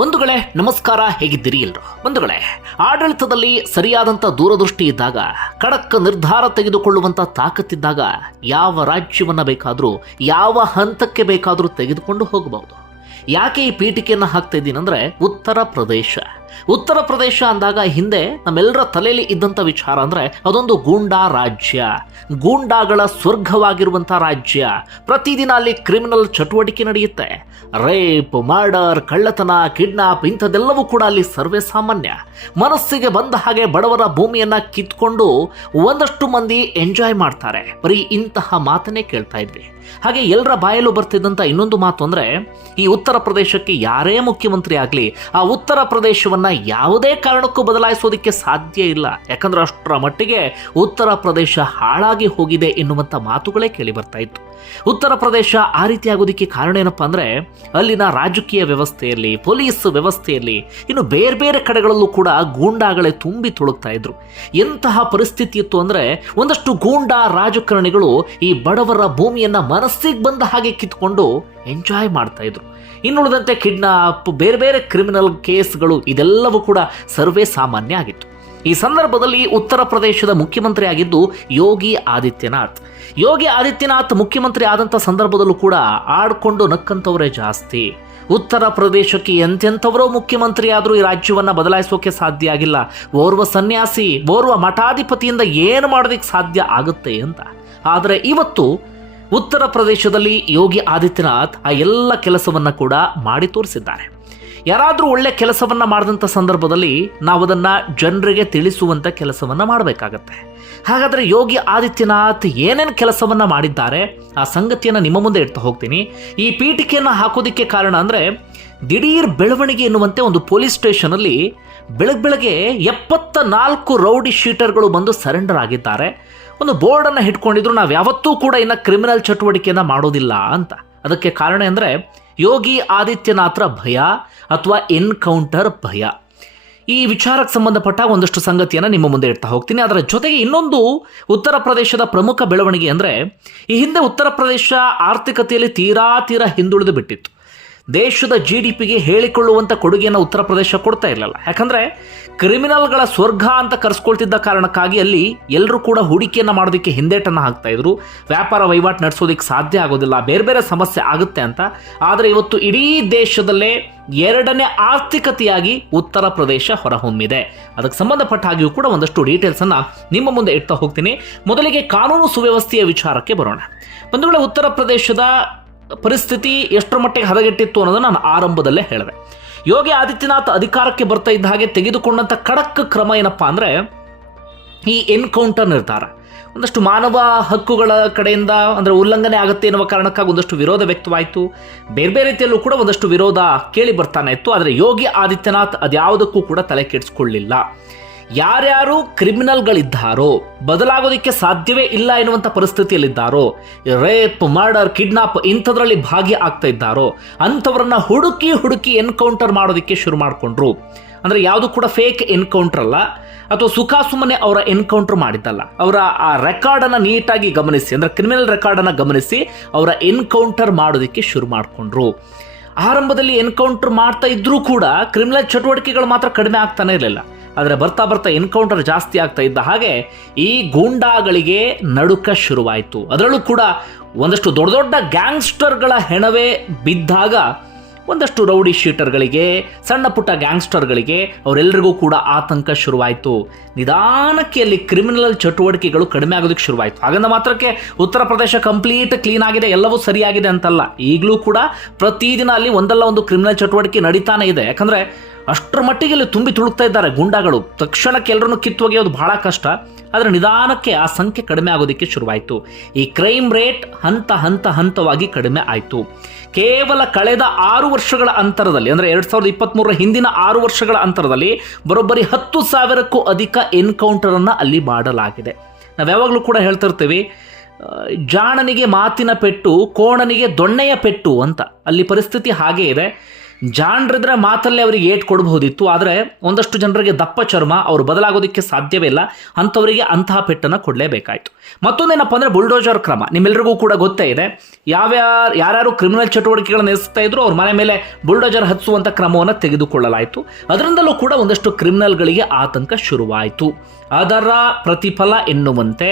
ಬಂಧುಗಳೇ, ನಮಸ್ಕಾರ, ಹೇಗಿದ್ದೀರಿ ಎಲ್ರು? ಬಂಧುಗಳೇ, ಆಡಳಿತದಲ್ಲಿ ಸರಿಯಾದಂಥ ದೂರದೃಷ್ಟಿ ಇದ್ದಾಗ, ಖಡಕ್ ನಿರ್ಧಾರ ತೆಗೆದುಕೊಳ್ಳುವಂಥ ತಾಕತ್ತಿದ್ದಾಗ ಯಾವ ರಾಜ್ಯವನ್ನ ಬೇಕಾದರೂ, ಯಾವ ಹಂತಕ್ಕೆ ಬೇಕಾದರೂ ತೆಗೆದುಕೊಂಡು ಹೋಗಬಹುದು. ಯಾಕೆ ಈ ಪೀಠಿಕೆಯನ್ನು ಹಾಕ್ತಾ ಇದ್ದೀನಂದ್ರೆ, ಉತ್ತರ ಪ್ರದೇಶ. ಉತ್ತರ ಪ್ರದೇಶ ಅಂದಾಗ ಹಿಂದೆ ನಮ್ಮೆಲ್ಲರ ತಲೆಯಲ್ಲಿ ಇದ್ದಂಥ ವಿಚಾರ ಅಂದ್ರೆ ಅದೊಂದು ಗೂಂಡಾ ರಾಜ್ಯ. ಗೂಂಡಾಗಳ ಸ್ವರ್ಗವಾಗಿರುವಂಥ ರಾಜ್ಯ. ಪ್ರತಿದಿನ ಅಲ್ಲಿ ಕ್ರಿಮಿನಲ್ ಚಟುವಟಿಕೆ ನಡೆಯುತ್ತೆ. ರೇಪ್, ಮರ್ಡರ್, ಕಳ್ಳತನ, ಕಿಡ್ನಾಪ್ ಇಂಥದ್ದೆಲ್ಲವೂ ಕೂಡ ಅಲ್ಲಿ ಸರ್ವೇ ಸಾಮಾನ್ಯ. ಮನಸ್ಸಿಗೆ ಬಂದ ಹಾಗೆ ಬಡವರ ಭೂಮಿಯನ್ನು ಕಿತ್ಕೊಂಡು ಒಂದಷ್ಟು ಮಂದಿ ಎಂಜಾಯ್ ಮಾಡ್ತಾರೆ. ಬರೀ ಇಂತಹ ಮಾತನ್ನೇ ಕೇಳ್ತಾ ಇದ್ವಿ. ಹಾಗೆ ಎಲ್ಲರ ಬಾಯಲ್ಲೂ ಬರ್ತಿದ್ದಂಥ ಇನ್ನೊಂದು ಮಾತು ಅಂದ್ರೆ ಈ ಉತ್ತರ ಪ್ರದೇಶಕ್ಕೆ ಯಾರೇ ಮುಖ್ಯಮಂತ್ರಿ ಆಗಲಿ, ಆ ಉತ್ತರ ಪ್ರದೇಶವನ್ನ ಯಾವುದೇ ಕಾರಣಕ್ಕೂ ಬದಲಾಯಿಸೋದಕ್ಕೆ ಸಾಧ್ಯ ಇಲ್ಲ. ಯಾಕಂದ್ರೆ ಅಷ್ಟರ ಮಟ್ಟಿಗೆ ಉತ್ತರ ಪ್ರದೇಶ ಹಾಳಾಗಿ ಹೋಗಿದೆ ಎನ್ನುವಂಥ ಮಾತುಗಳೇ ಕೇಳಿ ಬರ್ತಾ ಇತ್ತು. ಉತ್ತರ ಪ್ರದೇಶ ಆ ರೀತಿ ಆಗೋದಕ್ಕೆ ಕಾರಣ ಏನಪ್ಪಾ ಅಂದ್ರೆ ಅಲ್ಲಿನ ರಾಜಕೀಯ ವ್ಯವಸ್ಥೆಯಲ್ಲಿ, ಪೊಲೀಸ್ ವ್ಯವಸ್ಥೆಯಲ್ಲಿ ಇನ್ನು ಬೇರೆ ಬೇರೆ ಕಡೆಗಳಲ್ಲೂ ಕೂಡ ಗೂಂಡಾಗಳೇ ತುಂಬಿ ತುಳುಕ್ತಾ ಇದ್ರು. ಎಂತಹ ಪರಿಸ್ಥಿತಿ ಇತ್ತು ಅಂದ್ರೆ ಒಂದಷ್ಟು ಗೂಂಡಾ ರಾಜಕಾರಣಿಗಳು ಈ ಬಡವರ ಭೂಮಿಯನ್ನ ಮನಸ್ಸಿಗೆ ಬಂದ ಹಾಗೆ ಕಿತ್ಕೊಂಡು ಎಂಜಾಯ್ ಮಾಡ್ತಾ ಇದ್ರು. ಇನ್ನುಳಿದಂತೆ ಕಿಡ್ನಾಪ್ ಬೇರೆ ಬೇರೆ ಕ್ರಿಮಿನಲ್ ಕೇಸ್ಗಳು, ಇದೆಲ್ಲವೂ ಕೂಡ ಸರ್ವೇ ಸಾಮಾನ್ಯ ಆಗಿತ್ತು. ಈ ಸಂದರ್ಭದಲ್ಲಿ ಉತ್ತರ ಪ್ರದೇಶದ ಮುಖ್ಯಮಂತ್ರಿ ಆಗಿದ್ದು ಯೋಗಿ ಆದಿತ್ಯನಾಥ್. ಯೋಗಿ ಆದಿತ್ಯನಾಥ್ ಮುಖ್ಯಮಂತ್ರಿ ಆದಂಥ ಸಂದರ್ಭದಲ್ಲೂ ಕೂಡ ಆಡ್ಕೊಂಡು ನಕ್ಕಂಥವರೇ ಜಾಸ್ತಿ. ಉತ್ತರ ಪ್ರದೇಶಕ್ಕೆ ಎಂತೆಂಥವರೋ ಮುಖ್ಯಮಂತ್ರಿ ಆದರೂ ಈ ರಾಜ್ಯವನ್ನು ಬದಲಾಯಿಸೋಕೆ ಸಾಧ್ಯ ಆಗಿಲ್ಲ. ಓರ್ವ ಸನ್ಯಾಸಿ, ಓರ್ವ ಮಠಾಧಿಪತಿಯಿಂದ ಏನು ಮಾಡೋದಕ್ಕೆ ಸಾಧ್ಯ ಆಗುತ್ತೆ ಅಂತ. ಆದರೆ ಇವತ್ತು ಉತ್ತರ ಪ್ರದೇಶದಲ್ಲಿ ಯೋಗಿ ಆದಿತ್ಯನಾಥ್ ಆ ಎಲ್ಲ ಕೆಲಸವನ್ನು ಕೂಡ ಮಾಡಿ ತೋರಿಸಿದ್ದಾರೆ. ಯಾರಾದರೂ ಒಳ್ಳೆ ಕೆಲಸವನ್ನು ಮಾಡಿದಂಥ ಸಂದರ್ಭದಲ್ಲಿ ನಾವು ಅದನ್ನು ಜನರಿಗೆ ತಿಳಿಸುವಂಥ ಕೆಲಸವನ್ನು ಮಾಡಬೇಕಾಗತ್ತೆ. ಹಾಗಾದರೆ ಯೋಗಿ ಆದಿತ್ಯನಾಥ್ ಏನೇನು ಕೆಲಸವನ್ನು ಮಾಡಿದ್ದಾರೆ? ಆ ಸಂಗತಿಯನ್ನು ನಿಮ್ಮ ಮುಂದೆ ಇಡ್ತಾ ಹೋಗ್ತೀನಿ. ಈ ಪೀಠಿಕೆಯನ್ನು ಹಾಕೋದಿಕ್ಕೆ ಕಾರಣ ಅಂದರೆ ದಿಢೀರ್ ಬೆಳವಣಿಗೆ ಎನ್ನುವಂತೆ ಒಂದು ಪೊಲೀಸ್ ಸ್ಟೇಷನಲ್ಲಿ ಬೆಳಗ್ಗೆ ಬೆಳಗ್ ಬೆಳಗ್ಗೆ ಎಪ್ಪತ್ತ ನಾಲ್ಕು ರೌಡಿ ಶೀಟರ್ಗಳು ಬಂದು ಸರೆಂಡರ್ ಆಗಿದ್ದಾರೆ. ಒಂದು ಬೋರ್ಡನ್ನು ಹಿಡ್ಕೊಂಡಿದ್ರು, ನಾವು ಯಾವತ್ತೂ ಕೂಡ ಇನ್ನು ಕ್ರಿಮಿನಲ್ ಚಟುವಟಿಕೆಯನ್ನು ಮಾಡೋದಿಲ್ಲ ಅಂತ. ಅದಕ್ಕೆ ಕಾರಣ ಅಂದರೆ ಯೋಗಿ ಆದಿತ್ಯನಾಥ್ರ ಭಯ ಅಥವಾ ಎನ್ಕೌಂಟರ್ ಭಯ. ಈ ವಿಚಾರಕ್ಕೆ ಸಂಬಂಧಪಟ್ಟ ಒಂದಷ್ಟು ಸಂಗತಿಯನ್ನು ನಿಮ್ಮ ಮುಂದೆ ಇಡ್ತಾ ಹೋಗ್ತೀನಿ. ಅದರ ಜೊತೆಗೆ ಇನ್ನೊಂದು ಉತ್ತರ ಪ್ರದೇಶದ ಪ್ರಮುಖ ಬೆಳವಣಿಗೆ ಅಂದರೆ, ಈ ಹಿಂದೆ ಉತ್ತರ ಪ್ರದೇಶ ಆರ್ಥಿಕತೆಯಲ್ಲಿ ತೀರಾ ತೀರಾ ಹಿಂದುಳಿದು ಬಿಟ್ಟಿತ್ತು. ದೇಶದ ಜಿ ಡಿ ಪಿಗೆ ಹೇಳಿಕೊಳ್ಳುವಂಥ ಕೊಡುಗೆಯನ್ನು ಉತ್ತರ ಪ್ರದೇಶ ಕೊಡ್ತಾ ಇರಲಿಲ್ಲ. ಯಾಕಂದರೆ ಕ್ರಿಮಿನಲ್ಗಳ ಸ್ವರ್ಗ ಅಂತ ಕರೆಸ್ಕೊಳ್ತಿದ್ದ ಕಾರಣಕ್ಕಾಗಿ ಅಲ್ಲಿ ಎಲ್ಲರೂ ಕೂಡ ಹೂಡಿಕೆಯನ್ನು ಮಾಡೋದಕ್ಕೆ ಹಿಂದೇಟನ್ನು ಹಾಕ್ತಾ ಇದ್ರು. ವ್ಯಾಪಾರ ವಹಿವಾಟು ನಡೆಸೋದಕ್ಕೆ ಸಾಧ್ಯ ಆಗೋದಿಲ್ಲ, ಬೇರೆ ಬೇರೆ ಸಮಸ್ಯೆ ಆಗುತ್ತೆ ಅಂತ. ಆದರೆ ಇವತ್ತು ಇಡೀ ದೇಶದಲ್ಲೇ ಎರಡನೇ ಆರ್ಥಿಕತೆಯಾಗಿ ಉತ್ತರ ಪ್ರದೇಶ ಹೊರಹೊಮ್ಮಿದೆ. ಅದಕ್ಕೆ ಸಂಬಂಧಪಟ್ಟ ಹಾಗೆಯೂ ಕೂಡ ಒಂದಷ್ಟು ಡೀಟೇಲ್ಸನ್ನು ನಿಮ್ಮ ಮುಂದೆ ಇಡ್ತಾ ಹೋಗ್ತೀನಿ. ಮೊದಲಿಗೆ ಕಾನೂನು ಸುವ್ಯವಸ್ಥೆಯ ವಿಚಾರಕ್ಕೆ ಬರೋಣ. ಬಂಧುಗಳ, ಉತ್ತರ ಪ್ರದೇಶದ ಪರಿಸ್ಥಿತಿ ಎಷ್ಟರ ಮಟ್ಟಿಗೆ ಹದಗೆಟ್ಟಿತ್ತು ಅನ್ನೋದನ್ನು ನಾನು ಆರಂಭದಲ್ಲೇ ಹೇಳಿದೆ. ಯೋಗಿ ಆದಿತ್ಯನಾಥ್ ಅಧಿಕಾರಕ್ಕೆ ಬರ್ತಾ ಇದ್ದ ಹಾಗೆ ತೆಗೆದುಕೊಂಡಂಥ ಖಡಕ್ ಕ್ರಮ ಏನಪ್ಪಾ ಅಂದರೆ, ಈ ಎನ್ಕೌಂಟರ್ ನಿರ್ಧಾರ. ಒಂದಷ್ಟು ಮಾನವ ಹಕ್ಕುಗಳ ಕಡೆಯಿಂದ ಅಂದರೆ ಉಲ್ಲಂಘನೆ ಆಗುತ್ತೆ ಎನ್ನುವ ಕಾರಣಕ್ಕಾಗಿ ಒಂದಷ್ಟು ವಿರೋಧ ವ್ಯಕ್ತವಾಯಿತು. ಬೇರೆ ಬೇರೆ ರೀತಿಯಲ್ಲೂ ಕೂಡ ಒಂದಷ್ಟು ವಿರೋಧ ಕೇಳಿ ಬರ್ತಾನೆ ಇತ್ತು. ಆದರೆ ಯೋಗಿ ಆದಿತ್ಯನಾಥ್ ಅದ್ಯಾವುದಕ್ಕೂ ಕೂಡ ತಲೆ ಕೆಡಿಸ್ಕೊಳ್ಳಿಲ್ಲ. ಯಾರ್ಯಾರು ಕ್ರಿಮಿನಲ್ಗಳಿದ್ದಾರೋ, ಬದಲಾಗೋದಕ್ಕೆ ಸಾಧ್ಯವೇ ಇಲ್ಲ ಎನ್ನುವಂಥ ಪರಿಸ್ಥಿತಿಯಲ್ಲಿದ್ದಾರೋ, ರೇಪ್, ಮರ್ಡರ್, ಕಿಡ್ನಾಪ್ ಇಂಥದ್ರಲ್ಲಿ ಭಾಗಿ ಆಗ್ತಾ ಇದ್ದಾರೋ, ಅಂಥವ್ರನ್ನ ಹುಡುಕಿ ಹುಡುಕಿ ಎನ್ಕೌಂಟರ್ ಮಾಡೋದಕ್ಕೆ ಶುರು ಮಾಡಿಕೊಂಡ್ರು. ಅಂದರೆ ಯಾವುದು ಕೂಡ ಫೇಕ್ ಎನ್ಕೌಂಟರ್ ಅಲ್ಲ, ಅಥವಾ ಸುಖಾಸುಮ್ಮನೆ ಅವರ ಎನ್ಕೌಂಟರ್ ಮಾಡಿದ್ದಲ್ಲ. ಅವರ ಆ ರೆಕಾರ್ಡನ್ನು ನೀಟಾಗಿ ಗಮನಿಸಿ, ಅಂದರೆ ಕ್ರಿಮಿನಲ್ ರೆಕಾರ್ಡನ್ನು ಗಮನಿಸಿ ಅವರ ಎನ್ಕೌಂಟರ್ ಮಾಡೋದಕ್ಕೆ ಶುರು ಮಾಡಿಕೊಂಡ್ರು. ಆರಂಭದಲ್ಲಿ ಎನ್ಕೌಂಟರ್ ಮಾಡ್ತಾ ಇದ್ರೂ ಕೂಡ ಕ್ರಿಮಿನಲ್ ಚಟುವಟಿಕೆಗಳು ಮಾತ್ರ ಕಡಿಮೆ ಆಗ್ತಾನೆ ಇರಲಿಲ್ಲ. ಆದರೆ ಬರ್ತಾ ಬರ್ತಾ ಎನ್ಕೌಂಟರ್ ಜಾಸ್ತಿ ಆಗ್ತಾ ಇದ್ದ ಹಾಗೆ ಈ ಗೂಂಡಾಗಳಿಗೆ ನಡುಕ ಶುರುವಾಯಿತು. ಅದರಲ್ಲೂ ಕೂಡ ಒಂದಷ್ಟು ದೊಡ್ಡ ದೊಡ್ಡ ಗ್ಯಾಂಗ್ಸ್ಟರ್ಗಳ ಹೆಣವೇ ಬಿದ್ದಾಗ ಒಂದಷ್ಟು ರೌಡಿ ಶೀಟರ್ಗಳಿಗೆ, ಸಣ್ಣ ಪುಟ್ಟ ಗ್ಯಾಂಗ್ಸ್ಟರ್ಗಳಿಗೆ ಅವರೆಲ್ಲರಿಗೂ ಕೂಡ ಆತಂಕ ಶುರುವಾಯಿತು. ನಿಧಾನಕ್ಕೆ ಅಲ್ಲಿ ಕ್ರಿಮಿನಲ್ ಚಟುವಟಿಕೆಗಳು ಕಡಿಮೆ ಆಗೋದಕ್ಕೆ ಶುರುವಾಯಿತು. ಹಾಗಂದ ಮಾತ್ರಕ್ಕೆ ಉತ್ತರ ಪ್ರದೇಶ ಕಂಪ್ಲೀಟ್ ಕ್ಲೀನ್ ಆಗಿದೆ, ಎಲ್ಲವೂ ಸರಿಯಾಗಿದೆ ಅಂತಲ್ಲ. ಈಗಲೂ ಕೂಡ ಪ್ರತಿದಿನ ಅಲ್ಲಿ ಒಂದಲ್ಲ ಒಂದು ಕ್ರಿಮಿನಲ್ ಚಟುವಟಿಕೆ ನಡೀತಾನೆ ಇದೆ. ಯಾಕಂದ್ರೆ ಅಷ್ಟರ ಮಟ್ಟಿಗೆ ಇಲ್ಲಿ ತುಂಬಿ ತುಳುಕ್ತಾ ಇದ್ದಾರೆ ಗುಂಡಾಗಳು. ತಕ್ಷಣಕ್ಕೆ ಎಲ್ಲರನ್ನು ಕಿತ್ತೊಗೆಯೋದು ಬಹಳ ಕಷ್ಟ. ಆದರೆ ನಿಧಾನಕ್ಕೆ ಆ ಸಂಖ್ಯೆ ಕಡಿಮೆ ಆಗೋದಕ್ಕೆ ಶುರುವಾಯಿತು. ಈ ಕ್ರೈಮ್ ರೇಟ್ ಹಂತ ಹಂತ ಹಂತವಾಗಿ ಕಡಿಮೆ ಆಯಿತು. ಕೇವಲ ಕಳೆದ ಆರು ವರ್ಷಗಳ ಅಂತರದಲ್ಲಿ, ಅಂದರೆ ಎರಡು ಸಾವಿರದ ಇಪ್ಪತ್ತ್ಮೂರರ ಹಿಂದಿನ ಆರು ವರ್ಷಗಳ ಅಂತರದಲ್ಲಿ ಬರೋಬ್ಬರಿ ಹತ್ತು ಸಾವಿರಕ್ಕೂ ಅಧಿಕ ಎನ್ಕೌಂಟರನ್ನು ಅಲ್ಲಿ ಮಾಡಲಾಗಿದೆ. ನಾವು ಯಾವಾಗಲೂ ಕೂಡ ಹೇಳ್ತಿರ್ತೀವಿ ಜಾಣನಿಗೆ ಮಾತಿನ ಪೆಟ್ಟು, ಕೋಣನಿಗೆ ದೊಣ್ಣೆಯ ಪೆಟ್ಟು ಅಂತ. ಅಲ್ಲಿ ಪರಿಸ್ಥಿತಿ ಹಾಗೇ ಇದೆ. ಜಾಣ್ರಿದ್ರೆ ಮಾತಲ್ಲೇ ಅವರಿಗೆ ಏಟ್ ಕೊಡಬಹುದಿತ್ತು, ಆದರೆ ಒಂದಷ್ಟು ಜನರಿಗೆ ದಪ್ಪ ಚರ್ಮ, ಅವರು ಬದಲಾಗೋದಕ್ಕೆ ಸಾಧ್ಯವೇ ಇಲ್ಲ, ಅಂಥವರಿಗೆ ಅಂತಹ ಪೆಟ್ಟನ್ನು ಕೊಡಲೇಬೇಕಾಯಿತು. ಮತ್ತೊಂದೇನಪ್ಪ ಅಂದರೆ ಬುಲ್ಡೋಜರ್ ಕ್ರಮ ನಿಮ್ಮೆಲ್ಲರಿಗೂ ಕೂಡ ಗೊತ್ತೇ ಇದೆ. ಯಾವ್ಯಾರು, ಯಾರ್ಯಾರು ಕ್ರಿಮಿನಲ್ ಚಟುವಟಿಕೆಗಳನ್ನು ನಡೆಸ್ತಾ ಇದ್ರು ಅವ್ರ ಮನೆ ಮೇಲೆ ಬುಲ್ಡೋಜರ್ ಹಚ್ಚುವಂಥ ಕ್ರಮವನ್ನು ತೆಗೆದುಕೊಳ್ಳಲಾಯಿತು. ಅದರಿಂದಲೂ ಕೂಡ ಒಂದಷ್ಟು ಕ್ರಿಮಿನಲ್ಗಳಿಗೆ ಆತಂಕ ಶುರುವಾಯಿತು. ಅದರ ಪ್ರತಿಫಲ ಎನ್ನುವಂತೆ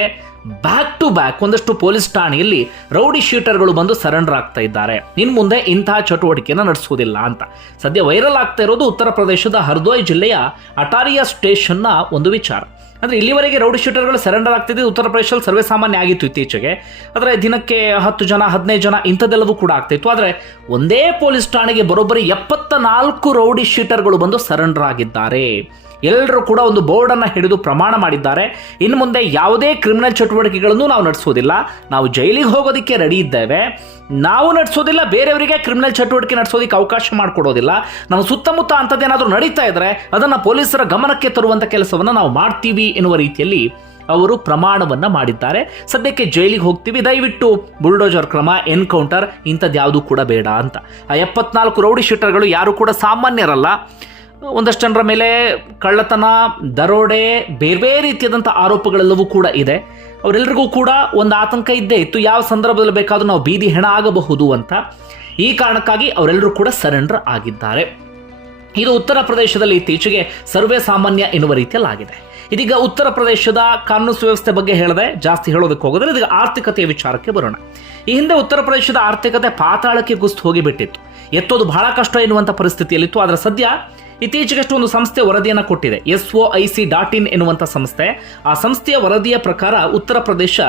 ಬ್ಯಾಕ್ ಟು ಬ್ಯಾಕ್ ಒಂದಷ್ಟು ಪೊಲೀಸ್ ಠಾಣೆಯಲ್ಲಿ ರೌಡಿ ಶೀಟರ್ಗಳು ಬಂದು ಸರೆಂಡರ್ ಆಗ್ತಾ ಇದ್ದಾರೆ. ಇನ್ನು ಮುಂದೆ ಇಂತಹ ಚಟುವಟಿಕೆಯನ್ನು ನಡೆಸುವುದಿಲ್ಲ ಅಂತ. ಸದ್ಯ ವೈರಲ್ ಆಗ್ತಾ ಇರೋದು ಉತ್ತರ ಪ್ರದೇಶದ ಹರ್ದೋಯ್ ಜಿಲ್ಲೆಯ ಅಟಾರಿಯಾ ಸ್ಟೇಷನ್ನ ಒಂದು ವಿಚಾರ. ಅಂದರೆ ಇಲ್ಲಿವರೆಗೆ ರೌಡಿ ಶೂಟರ್ಗಳು ಸರೆಂಡರ್ ಆಗ್ತಿದ್ದು, ಉತ್ತರ ಪ್ರದೇಶದಲ್ಲಿ ಸರ್ವೇ ಸಾಮಾನ್ಯ ಆಗಿತ್ತು ಇತ್ತೀಚೆಗೆ. ಆದರೆ ದಿನಕ್ಕೆ ಹತ್ತು ಜನ, ಹದಿನೈದು ಜನ ಇಂಥದ್ದೆಲ್ಲವೂ ಕೂಡ ಆಗ್ತಿತ್ತು ಆದರೆ ಒಂದೇ ಪೊಲೀಸ್ ಠಾಣೆಗೆ ಬರೋಬ್ಬರಿ ಎಪ್ಪತ್ತ ನಾಲ್ಕು ರೌಡಿ ಶೀಟರ್ಗಳು ಬಂದು ಸರೆಂಡರ್ ಆಗಿದ್ದಾರೆ. ಎಲ್ಲರೂ ಕೂಡ ಒಂದು ಬೋರ್ಡನ್ನು ಹಿಡಿದು ಪ್ರಮಾಣ ಮಾಡಿದ್ದಾರೆ. ಇನ್ನು ಮುಂದೆ ಯಾವುದೇ ಕ್ರಿಮಿನಲ್ ಚಟುವಟಿಕೆಗಳನ್ನು ನಾವು ನಡೆಸೋದಿಲ್ಲ. ನಾವು ಜೈಲಿಗೆ ಹೋಗೋದಕ್ಕೆ ರೆಡಿ ಇದ್ದೇವೆ. ನಾವು ನಡೆಸೋದಿಲ್ಲ, ಬೇರೆಯವರಿಗೆ ಕ್ರಿಮಿನಲ್ ಚಟುವಟಿಕೆ ನಡೆಸೋದಕ್ಕೆ ಅವಕಾಶ ಮಾಡಿಕೊಡೋದಿಲ್ಲ. ನಮ್ಮ ಸುತ್ತಮುತ್ತ ಅಂಥದ್ದೇನಾದರೂ ನಡೀತಾ ಇದ್ದರೆ ಅದನ್ನು ಪೊಲೀಸರ ಗಮನಕ್ಕೆ ತರುವಂಥ ಕೆಲಸವನ್ನು ನಾವು ಮಾಡ್ತೀವಿ ಎನ್ನುವ ರೀತಿಯಲ್ಲಿ ಅವರು ಪ್ರಮಾಣವನ್ನು ಮಾಡಿದ್ದಾರೆ. ಸದ್ಯಕ್ಕೆ ಜೈಲಿಗೆ ಹೋಗ್ತೀವಿ. ದಯವಿಟ್ಟು ಬುಲ್ಡೋಜರ್ ಕ್ರಮ, ಎನ್ಕೌಂಟರ್ ಇಂಥದ್ದು ಯಾವುದೂ ಕೂಡ ಬೇಡ ಅಂತ. ಆ ಎಪ್ಪತ್ನಾಲ್ಕು ರೌಡಿ ಶೀಟರ್ಗಳು ಯಾರು ಕೂಡ ಸಾಮಾನ್ಯರಲ್ಲ. ಒಂದಷ್ಟು ಜನರ ಮೇಲೆ ಕಳ್ಳತನ, ದರೋಡೆ, ಬೇರೆ ಬೇರೆ ರೀತಿಯಾದಂಥ ಆರೋಪಗಳೆಲ್ಲವೂ ಕೂಡ ಇದೆ. ಅವರೆಲ್ಲರಿಗೂ ಕೂಡ ಒಂದು ಆತಂಕ ಇದ್ದೇ ಇತ್ತು. ಯಾವ ಸಂದರ್ಭದಲ್ಲಿ ಬೇಕಾದರೂ ನಾವು ಬೀದಿ ಹೆಣ ಆಗಬಹುದು ಅಂತ. ಈ ಕಾರಣಕ್ಕಾಗಿ ಅವರೆಲ್ಲರೂ ಕೂಡ ಸರೆಂಡರ್ ಆಗಿದ್ದಾರೆ. ಇದು ಉತ್ತರ ಪ್ರದೇಶದಲ್ಲಿ ಇತ್ತೀಚೆಗೆ ಸರ್ವೇ ಸಾಮಾನ್ಯ ಎನ್ನುವ ರೀತಿಯಲ್ಲಾಗಿದೆ. ಇದೀಗ ಉತ್ತರ ಪ್ರದೇಶದ ಕಾನೂನು ಸುವ್ಯವಸ್ಥೆ ಬಗ್ಗೆ ಹೇಳದೆ ಜಾಸ್ತಿ ಹೇಳೋದಕ್ಕೆ ಹೋಗೋದ್ರೆ ಇದೀಗ ಆರ್ಥಿಕತೆಯ ವಿಚಾರಕ್ಕೆ ಬರೋಣ. ಈ ಹಿಂದೆ ಉತ್ತರ ಪ್ರದೇಶದ ಆರ್ಥಿಕತೆ ಪಾತಾಳಕ್ಕೆ ಗುಸ್ತು ಹೋಗಿಬಿಟ್ಟಿತ್ತು. ಎತ್ತೋದು ಬಹಳ ಕಷ್ಟ ಎನ್ನುವಂಥ ಪರಿಸ್ಥಿತಿಯಲ್ಲಿತ್ತು. ಆದರೆ ಸದ್ಯ ಇತ್ತೀಚೆಗಷ್ಟು ಒಂದು ಸಂಸ್ಥೆ ವರದಿಯನ್ನು ಕೊಟ್ಟಿದೆ. S O I C dot in ಎನ್ನುವಂಥ ಸಂಸ್ಥೆ. ಆ ಸಂಸ್ಥೆಯ ವರದಿಯ ಪ್ರಕಾರ ಉತ್ತರ ಪ್ರದೇಶ,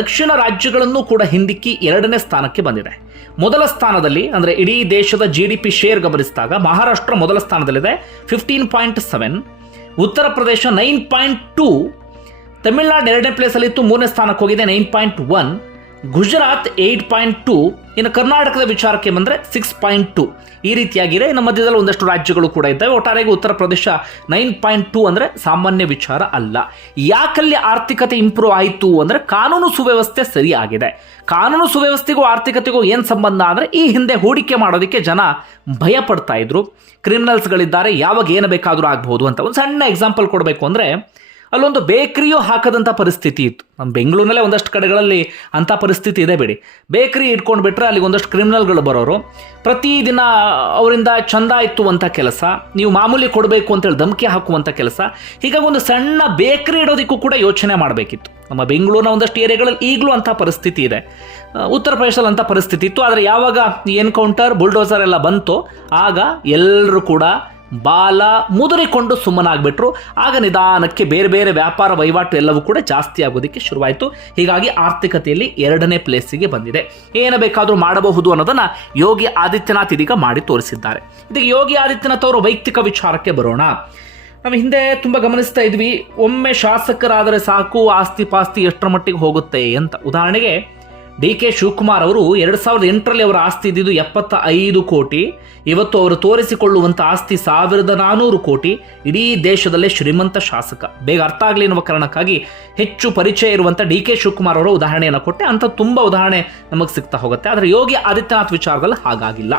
ದಕ್ಷಿಣ ರಾಜ್ಯಗಳನ್ನು ಕೂಡ ಹಿಂದಿಕ್ಕಿ ಎರಡನೇ ಸ್ಥಾನಕ್ಕೆ ಬಂದಿದೆ. ಮೊದಲ ಸ್ಥಾನದಲ್ಲಿ, ಅಂದರೆ ಇಡೀ ದೇಶದ ಜಿ ಡಿ ಪಿ ಶೇರ್ ಗಮನಿಸಿದಾಗ ಮಹಾರಾಷ್ಟ್ರ ಮೊದಲ ಸ್ಥಾನದಲ್ಲಿದೆ fifteen point seven Uttar Pradesh nine point two Tamil Nadu ಎರಡನೇ ಪ್ಲೇಸಲ್ಲಿತ್ತು ಮೂರನೇ ಸ್ಥಾನಕ್ಕೆ ಹೋಗಿದೆ nine point one Gujarat eight point two, ಇನ್ನು ಕರ್ನಾಟಕದ ವಿಚಾರಕ್ಕೆ ಬಂದರೆ ಸಿಕ್ಸ್ ಪಾಯಿಂಟ್ ಟು. ಈ ರೀತಿಯಾಗಿದೆ. ಇನ್ನು ಮಧ್ಯದಲ್ಲಿ ಒಂದಷ್ಟು ರಾಜ್ಯಗಳು ಕೂಡ ಇದ್ದಾವೆ. ಒಟ್ಟಾರೆಗೆ Uttar Pradesh nine point two ಅಂದರೆ ಸಾಮಾನ್ಯ ವಿಚಾರ ಅಲ್ಲ. ಯಾಕಲ್ಲಿ ಆರ್ಥಿಕತೆ ಇಂಪ್ರೂವ್ ಆಯಿತು ಅಂದರೆ ಕಾನೂನು ಸುವ್ಯವಸ್ಥೆ ಸರಿಯಾಗಿದೆ. ಕಾನೂನು ಸುವ್ಯವಸ್ಥೆಗೂ ಆರ್ಥಿಕತೆಗೂ ಏನು ಸಂಬಂಧ ಅಂದರೆ ಈ ಹಿಂದೆ ಹೂಡಿಕೆ ಮಾಡೋದಕ್ಕೆ ಜನ ಭಯ ಪಡ್ತಾ ಇದ್ರು. ಕ್ರಿಮಿನಲ್ಸ್ಗಳಿದ್ದಾರೆ ಯಾವಾಗ ಏನು ಬೇಕಾದರೂ ಆಗ್ಬೋದು ಅಂತ. ಒಂದು ಸಣ್ಣ ಎಕ್ಸಾಂಪಲ್ ಕೊಡಬೇಕು ಅಂದರೆ ಅಲ್ಲೊಂದು ಬೇಕರಿಯೂ ಹಾಕದಂಥ ಪರಿಸ್ಥಿತಿ ಇತ್ತು. ನಮ್ಮ ಬೆಂಗಳೂರಿನಲ್ಲೇ ಒಂದಷ್ಟು ಕಡೆಗಳಲ್ಲಿ ಅಂಥ ಪರಿಸ್ಥಿತಿ ಇದೆ ಬಿಡಿ. ಬೇಕರಿ ಇಟ್ಕೊಂಡು ಬಿಟ್ಟರೆ ಅಲ್ಲಿಗೆ ಒಂದಷ್ಟು ಕ್ರಿಮಿನಲ್ಗಳು ಬರೋರು. ಪ್ರತಿದಿನ ಅವರಿಂದ ಚಂದ ಇತ್ತು ಅಂತ ಕೆಲಸ. ನೀವು ಮಾಮೂಲಿ ಕೊಡಬೇಕು ಅಂತೇಳಿ ಧಮಕಿ ಹಾಕುವಂಥ ಕೆಲಸ. ಹೀಗಾಗಿ ಒಂದು ಸಣ್ಣ ಬೇಕರಿ ಇಡೋದಕ್ಕೂ ಕೂಡ ಯೋಚನೆ ಮಾಡಬೇಕಿತ್ತು. ನಮ್ಮ ಬೆಂಗಳೂರಿನ ಒಂದಷ್ಟು ಏರಿಯಾಗಳಲ್ಲಿ ಈಗಲೂ ಅಂಥ ಪರಿಸ್ಥಿತಿ ಇದೆ. ಉತ್ತರ ಪ್ರದೇಶದಲ್ಲಿ ಅಂಥ ಪರಿಸ್ಥಿತಿ ಇತ್ತು. ಆದರೆ ಯಾವಾಗ ಎನ್ಕೌಂಟರ್, ಬುಲ್ಡೋಸರ್ ಎಲ್ಲ ಬಂತು, ಆಗ ಎಲ್ಲರೂ ಕೂಡ ಬಾಲ ಮುದುರಿಕೊಂಡು ಸುಮ್ಮನಾಗ್ಬಿಟ್ರು. ಆಗ ನಿಧಾನಕ್ಕೆ ಬೇರೆ ಬೇರೆ ವ್ಯಾಪಾರ ವಹಿವಾಟು ಎಲ್ಲವೂ ಕೂಡ ಜಾಸ್ತಿ ಆಗೋದಕ್ಕೆ ಶುರುವಾಯಿತು. ಹೀಗಾಗಿ ಆರ್ಥಿಕತೆಯಲ್ಲಿ ಎರಡನೇ ಪ್ಲೇಸಿಗೆ ಬಂದಿದೆ. ಏನು ಬೇಕಾದರೂ ಮಾಡಬಹುದು ಅನ್ನೋದನ್ನು ಯೋಗಿ ಆದಿತ್ಯನಾಥ್ ಇದೀಗ ಮಾಡಿ ತೋರಿಸಿದ್ದಾರೆ. ಇದೀಗ ಯೋಗಿ ಆದಿತ್ಯನಾಥ್ ಅವರು ವೈಯಕ್ತಿಕ ವಿಚಾರಕ್ಕೆ ಬರೋಣ. ನಾವು ಹಿಂದೆ ತುಂಬ ಗಮನಿಸ್ತಾ ಇದ್ವಿ, ಒಮ್ಮೆ ಶಾಸಕರಾದರೆ ಸಾಕು, ಆಸ್ತಿ ಪಾಸ್ತಿ ಎಷ್ಟರ ಮಟ್ಟಿಗೆ ಹೋಗುತ್ತೆ ಅಂತ. ಉದಾಹರಣೆಗೆ ಡಿ ಕೆ ಶಿವಕುಮಾರ್ ಅವರು ಎರಡು ಸಾವಿರದ ಎಂಟರಲ್ಲಿ ಅವರ ಆಸ್ತಿ ಇದ್ದಿದ್ದು ಎಪ್ಪತ್ತ ಐದು ಕೋಟಿ. ಇವತ್ತು ಅವರು ತೋರಿಸಿಕೊಳ್ಳುವಂಥ ಆಸ್ತಿ ಸಾವಿರದ ನಾನೂರು ಕೋಟಿ. ಇಡೀ ದೇಶದಲ್ಲೇ ಶ್ರೀಮಂತ ಶಾಸಕ. ಬೇಗ ಅರ್ಥ ಆಗಲಿ ಎನ್ನುವ ಕಾರಣಕ್ಕಾಗಿ ಹೆಚ್ಚು ಪರಿಚಯ ಇರುವಂಥ ಡಿ ಕೆ ಶಿವಕುಮಾರ್ ಅವರ ಉದಾಹರಣೆಯನ್ನು ಕೊಟ್ಟೆ. ಅಂತ ತುಂಬ ಉದಾಹರಣೆ ನಮಗೆ ಸಿಗ್ತಾ ಹೋಗುತ್ತೆ. ಆದರೆ ಯೋಗಿ ಆದಿತ್ಯನಾಥ್ ವಿಚಾರದಲ್ಲಿ ಹಾಗಾಗಿಲ್ಲ.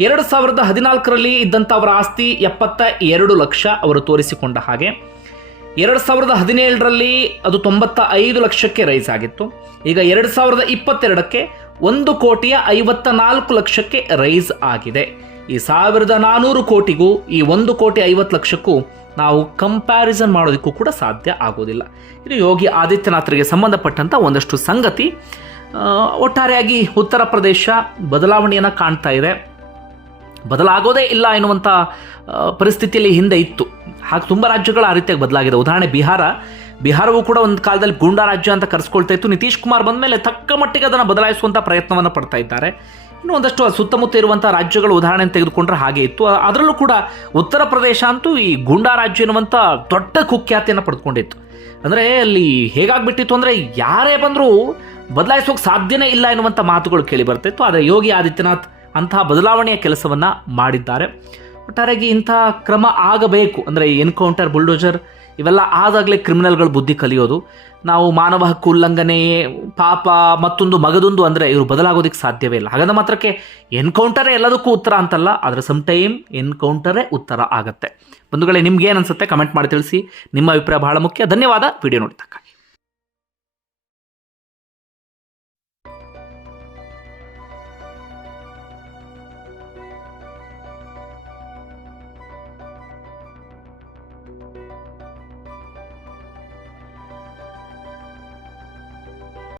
ಎರಡು ಸಾವಿರದ ಹದಿನಾಲ್ಕರಲ್ಲಿ ಇದ್ದಂಥ ಅವರ ಆಸ್ತಿ ಎಪ್ಪತ್ತ ಎರಡು ಲಕ್ಷ ಅವರು ತೋರಿಸಿಕೊಂಡ ಹಾಗೆ. ಎರಡು ಸಾವಿರದ ಹದಿನೇಳರಲ್ಲಿ ಅದು ತೊಂಬತ್ತ ಐದು ಲಕ್ಷಕ್ಕೆ ರೈಸ್ ಆಗಿತ್ತು. ಈಗ ಎರಡು ಸಾವಿರದ ಇಪ್ಪತ್ತೆರಡಕ್ಕೆ ಒಂದು ಕೋಟಿಯ ಐವತ್ತ ನಾಲ್ಕು ಲಕ್ಷಕ್ಕೆ ರೈಸ್ ಆಗಿದೆ. ಈ ಸಾವಿರದ ನಾನ್ನೂರು ಕೋಟಿಗೂ ಈ ಒಂದು ಕೋಟಿ ಐವತ್ತು ಲಕ್ಷಕ್ಕೂ ನಾವು ಕಂಪ್ಯಾರಿಸನ್ ಮಾಡೋದಕ್ಕೂ ಕೂಡ ಸಾಧ್ಯ ಆಗೋದಿಲ್ಲ. ಇದು ಯೋಗಿ ಆದಿತ್ಯನಾಥರಿಗೆ ಸಂಬಂಧಪಟ್ಟಂಥ ಒಂದಷ್ಟು ಸಂಗತಿ ಒಟ್ಟಾರೆಯಾಗಿ ಉತ್ತರ ಪ್ರದೇಶ ಬದಲಾವಣೆಯನ್ನು ಕಾಣ್ತಾ ಇದೆ. ಬದಲಾಗೋದೇ ಇಲ್ಲ ಎನ್ನುವಂಥ ಪರಿಸ್ಥಿತಿಯಲ್ಲಿ ಹಿಂದೆ ಇತ್ತು. ಹಾಗೆ ತುಂಬ ರಾಜ್ಯಗಳು ಆ ರೀತಿಯಾಗಿ ಬದಲಾಗಿದೆ. ಉದಾಹರಣೆ ಬಿಹಾರ. ಬಿಹಾರವೂ ಕೂಡ ಒಂದು ಕಾಲದಲ್ಲಿ ಗೂಂಡಾ ರಾಜ್ಯ ಅಂತ ಕರೆಸ್ಕೊಳ್ತಾ ಇತ್ತು. ನಿತೀಶ್ ಕುಮಾರ್ ಬಂದ ಮೇಲೆ ತಕ್ಕ ಮಟ್ಟಿಗೆ ಅದನ್ನು ಬದಲಾಯಿಸುವಂಥ ಪ್ರಯತ್ನವನ್ನು ಪಡ್ತಾ ಇದ್ದಾರೆ. ಇನ್ನು ಒಂದಷ್ಟು ಸುತ್ತಮುತ್ತ ಇರುವಂಥ ರಾಜ್ಯಗಳು ಉದಾಹರಣೆ ತೆಗೆದುಕೊಂಡ್ರೆ ಹಾಗೆ ಇತ್ತು. ಅದರಲ್ಲೂ ಕೂಡ ಉತ್ತರ ಪ್ರದೇಶ ಅಂತೂ ಈ ಗೂಂಡಾ ರಾಜ್ಯ ಎನ್ನುವಂಥ ದೊಡ್ಡ ಕುಖ್ಯಾತಿಯನ್ನು ಪಡೆದುಕೊಂಡಿತ್ತು ಅಂದರೆ ಅಲ್ಲಿ ಹೇಗಾಗ್ಬಿಟ್ಟಿತ್ತು ಅಂದರೆ ಯಾರೇ ಬಂದರೂ ಬದಲಾಯಿಸೋಕೆ ಸಾಧ್ಯನೇ ಇಲ್ಲ ಎನ್ನುವಂಥ ಮಾತುಗಳು ಕೇಳಿ ಬರ್ತಿತ್ತು ಆದರೆ ಯೋಗಿ ಆದಿತ್ಯನಾಥ್ ಅಂತಹ ಬದಲಾವಣೆಯ ಕೆಲಸವನ್ನು ಮಾಡಿದ್ದಾರೆ. ಒಟ್ಟಾರೆಯಾಗಿ ಇಂಥ ಕ್ರಮ ಆಗಬೇಕು. ಅಂದರೆ ಎನ್ಕೌಂಟರ್ ಬುಲ್ಡೋಜರ್ ಇವೆಲ್ಲ ಆದಾಗಲೇ ಕ್ರಿಮಿನಲ್ಗಳು ಬುದ್ಧಿ ಕಲಿಯೋದು. ನಾವು ಮಾನವ ಹಕ್ಕು ಉಲ್ಲಂಘನೆ ಪಾಪ ಮತ್ತೊಂದು ಮಗದೊಂದು ಅಂದರೆ ಇವರು ಬದಲಾಗೋದಕ್ಕೆ ಸಾಧ್ಯವೇ ಇಲ್ಲ. ಹಾಗಂದ ಮಾತ್ರಕ್ಕೆ ಎನ್ಕೌಂಟರೇ ಎಲ್ಲದಕ್ಕೂ ಉತ್ತರ ಅಂತಲ್ಲ, ಆದರೆ ಸಮ್ ಟೈಮ್ ಎನ್ಕೌಂಟರೇ ಉತ್ತರ ಆಗುತ್ತೆ. ಬಂಧುಗಳೇ ನಿಮ್ಗೆ ಏನು ಅನ್ಸುತ್ತೆ? ಕಮೆಂಟ್ ಮಾಡಿ ತಿಳಿಸಿ. ನಿಮ್ಮ ಅಭಿಪ್ರಾಯ ಬಹಳ ಮುಖ್ಯ. ಧನ್ಯವಾದ. ವಿಡಿಯೋ ನೋಡಿದ್ದಕ್ಕಾಗಿ